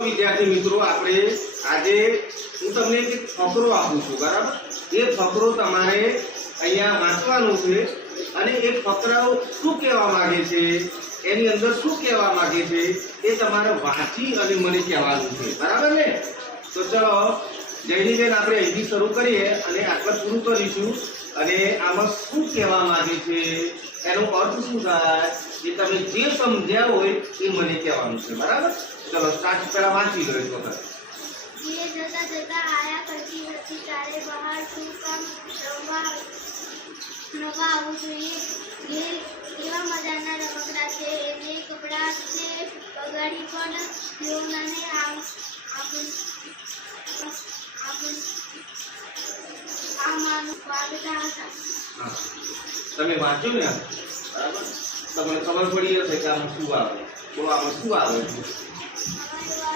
विद्यार्थी मित्रों આપણે આજે હું તમને એક ફકરો આપું છું બરાબર એ ફકરો તમારે અહીંયા વાંચવાનો છે અને એ ફકરાઓ શું કહેવા માંગે છે એની અંદર શું કહેવા માંગે છે એ તમારે વાંચી અને મને કહેવાનું છે બરાબર ને તો ચલો જયનીબેન આપણે અહીંથી શરૂ કરીએ અને આગળ પૂરું કરીશું અને આમાં શું કહેવા માંગે છે એનો અર્થ શું થાય એ તમે જે સમજ્યા હોય એ મને કહેવાનું છે બરાબર चलो स्टार्ट पहला वांची लो इस वक्त ये जगह जगह आया करती होती तारे बाहर तू काम नवा आવું જોઈએ ये કેવા મજાના રમકડા છે એને કપડા છે બગાડી પણ યોનાને આમાં વાગતા હતા હા તમે વાંચ્યું ને બરાબર તમને ખબર પડી હશે કે આમાં શું આવે બોલો આમાં શું આવે